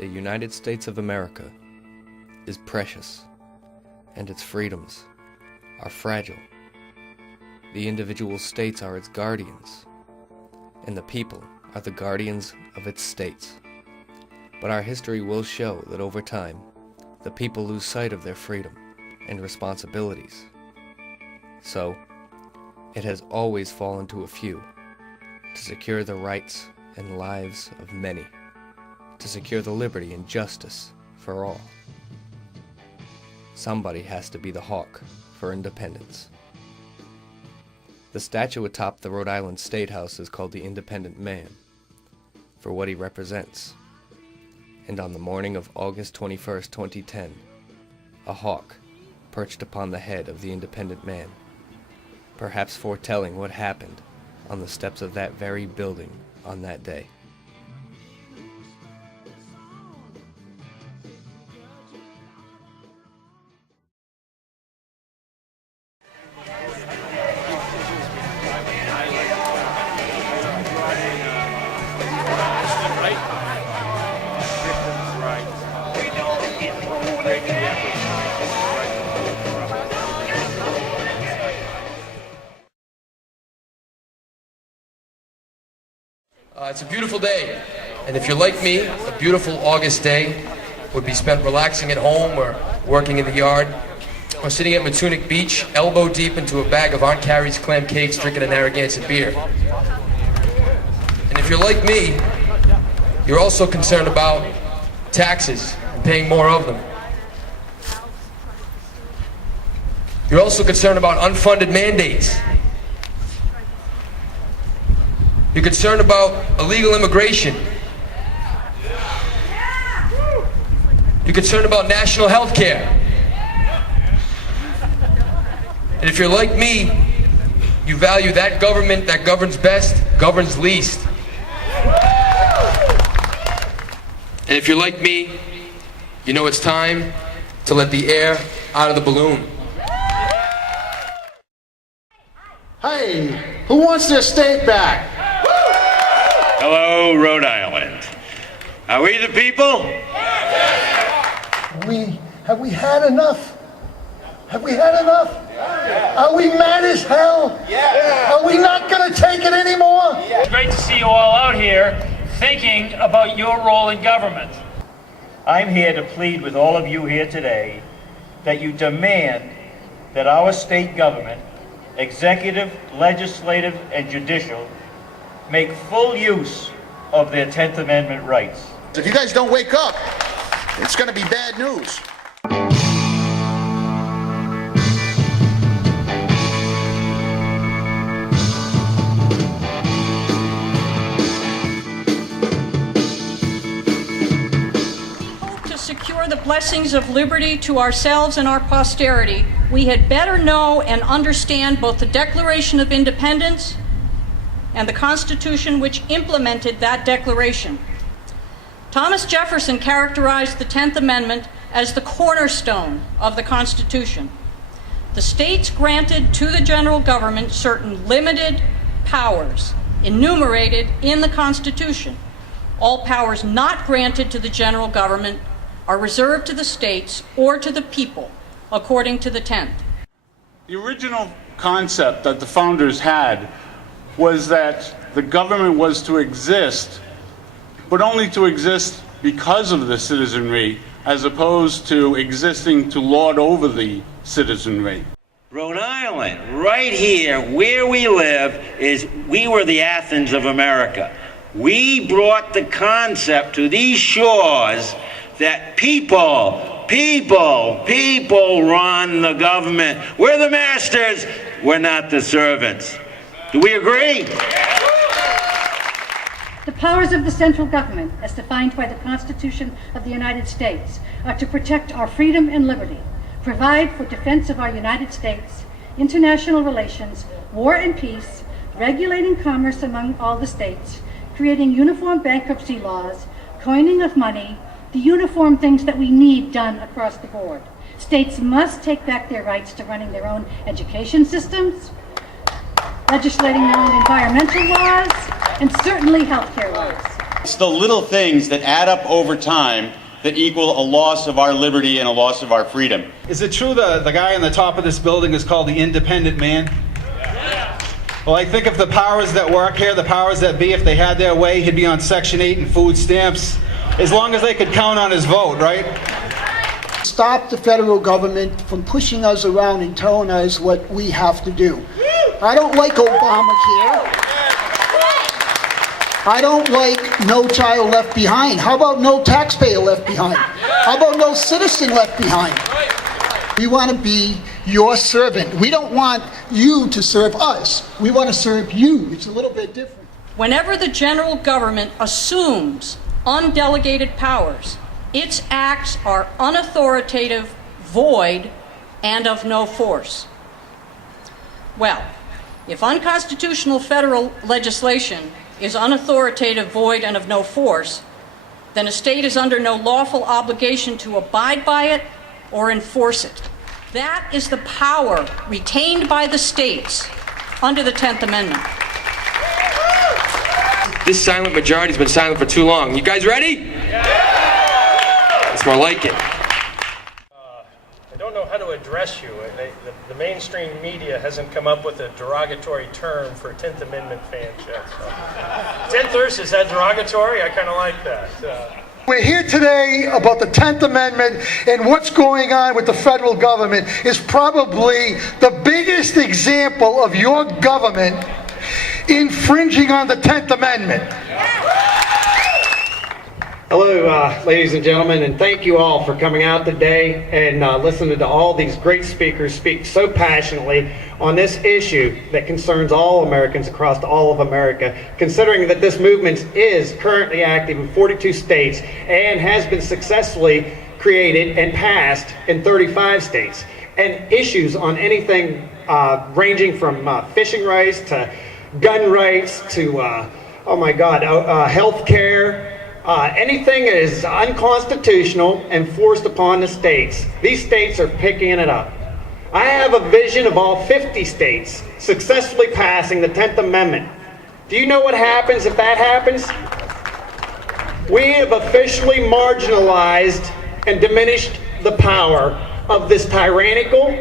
The United States of America is precious, and its freedoms are fragile. The individual states are its guardians, and the people are the guardians of its states. But our history will show that over time, the people lose sight of their freedom and responsibilities. So, it has always fallen to a few to secure the rights and lives of many, to secure the liberty and justice for all. Somebody has to be the hawk for independence. The statue atop the Rhode Island State House is called the Independent Man, for what he represents. And on the morning of August 21st, 2010, a hawk perched upon the head of the Independent Man, perhaps foretelling what happened on the steps of that very building on that day. It's a beautiful day, and if you're like me, a beautiful August day would be spent relaxing at home or working in the yard or sitting at Matunic Beach, elbow deep into a bag of Aunt Carrie's clam cakes, drinking a Narragansett beer. And if you're like me, you're also concerned about taxes and paying more of them. You're also concerned about unfunded mandates. You're concerned about illegal immigration. You're concerned about national health care. And if you're like me, you value that government that governs best, governs least. And if you're like me, you know it's time to let the air out of the balloon. Hey, who wants their state back? Hello, Rhode Island. Are we the people? Have we had enough? Have we had enough? Are we mad as hell? Are we not going to take it anymore? It's great to see you all out here thinking about your role in government. I'm here to plead with all of you here today that you demand that our state government, executive, legislative, and judicial, make full use of their 10th Amendment rights. If you guys don't wake up, it's going to be bad news. To secure the blessings of liberty to ourselves and our posterity, we had better know and understand both the Declaration of Independence and the Constitution which implemented that declaration. Thomas Jefferson characterized the 10th Amendment as the cornerstone of the Constitution. The states granted to the general government certain limited powers enumerated in the Constitution. All powers not granted to the general government are reserved to the states or to the people, according to the 10th. The original concept that the founders had was that the government was to exist, but only to exist because of the citizenry, as opposed to existing to lord over the citizenry. Rhode Island, right here, where we live, we were the Athens of America. We brought the concept to these shores that people run the government. We're the masters, we're not the servants. Do we agree? The powers of the central government, as defined by the Constitution of the United States, are to protect our freedom and liberty, provide for defense of our United States, international relations, war and peace, regulating commerce among all the states, creating uniform bankruptcy laws, coining of money, the uniform things that we need done across the board. States must take back their rights to running their own education systems, legislating their own environmental laws, and certainly healthcare laws. It's the little things that add up over time that equal a loss of our liberty and a loss of our freedom. Is it true the guy on the top of this building is called the independent man? Well, I think if the powers that work here, the powers that be, if they had their way, he'd be on Section 8 and food stamps, as long as they could count on his vote, right? Stop the federal government from pushing us around and telling us what we have to do. I don't like Obamacare. I don't like no child left behind. How about no taxpayer left behind? How about no citizen left behind? We want to be your servant. We don't want you to serve us. We want to serve you. It's a little bit different. Whenever the general government assumes undelegated powers, its acts are unauthoritative, void, and of no force. Well, if unconstitutional federal legislation is unauthoritative, void, and of no force, then a state is under no lawful obligation to abide by it or enforce it. That is the power retained by the states under the 10th Amendment. This silent majority's been silent for too long. You guys ready? It's more like it. I don't know how to address you. The mainstream media hasn't come up with a derogatory term for 10th Amendment fans yet. So. 10thers, is that derogatory? I kind of like that. We're here today about the 10th Amendment, and what's going on with the federal government is probably the biggest example of your government infringing on the 10th Amendment. Hello, ladies and gentlemen, and thank you all for coming out today and listening to all these great speakers speak so passionately on this issue that concerns all Americans across all of America, considering that this movement is currently active in 42 states and has been successfully created and passed in 35 states, and issues on anything ranging from fishing rights to gun rights to, health care. Anything that is unconstitutional and forced upon the states, these states are picking it up. I have a vision of all 50 states successfully passing the 10th Amendment. Do you know what happens if that happens? We have officially marginalized and diminished the power of this tyrannical,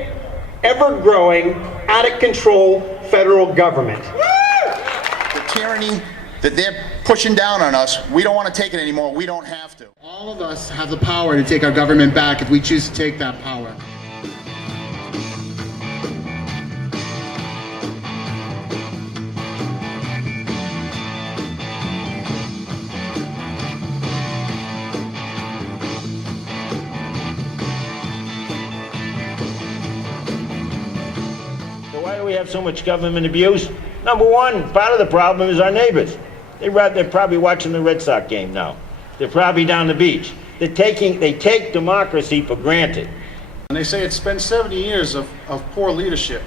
ever-growing, out-of-control federal government. The tyranny that they're pushing down on us, we don't want to take it anymore. We don't have to. All of us have the power to take our government back if we choose to take that power. So why do we have so much government abuse? Number one, part of the problem is our neighbors. They're probably watching the Red Sox game now. They're probably down the beach. They take democracy for granted. And they say it's been 70 years of poor leadership.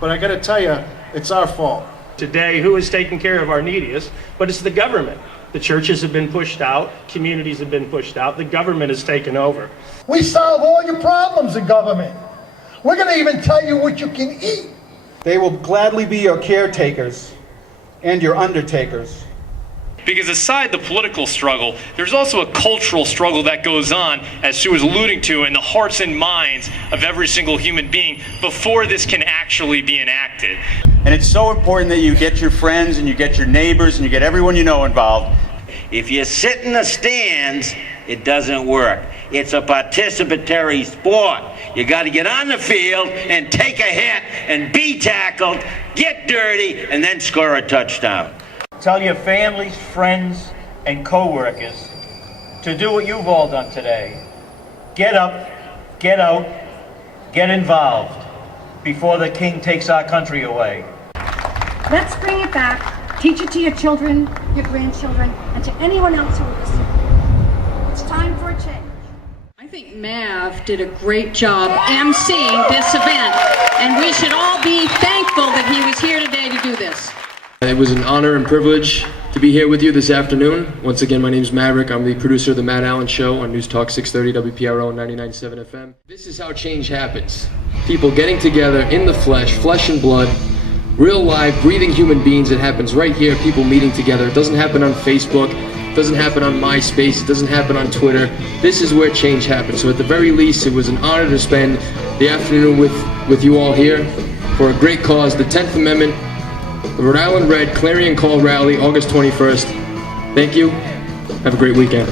But I got to tell you, it's our fault. Today, who is taking care of our neediest? But it's the government. The churches have been pushed out. Communities have been pushed out. The government has taken over. We solve all your problems in government. We're going to even tell you what you can eat. They will gladly be your caretakers and your undertakers. Because aside the political struggle, there's also a cultural struggle that goes on, as Sue was alluding to, in the hearts and minds of every single human being before this can actually be enacted. And it's so important that you get your friends and you get your neighbors and you get everyone you know involved. If you sit in the stands, it doesn't work. It's a participatory sport. You got to get on the field and take a hit and be tackled, get dirty, and then score a touchdown. Tell your families, friends, and co-workers to do what you've all done today. Get up, get out, get involved before the king takes our country away. Let's bring it back. Teach it to your children, your grandchildren, and to anyone else who will listen. It's time for a change. I think Mav did a great job emceeing this event, and we should all be thankful that he was here today to do this. It was an honor and privilege to be here with you this afternoon. Once again, my name is Maverick. I'm the producer of The Matt Allen Show on News Talk 630 WPRO 99.7 FM. This is how change happens. People getting together in the flesh and blood, real live, breathing human beings. It happens right here, people meeting together. It doesn't happen on Facebook. doesn't happen on MySpace, it doesn't happen on Twitter. This is where change happens. So at the very least, it was an honor to spend the afternoon with you all here for a great cause, the 10th Amendment, the Rhode Island Red Clarion Call rally, August 21st. Thank you. Have a great weekend.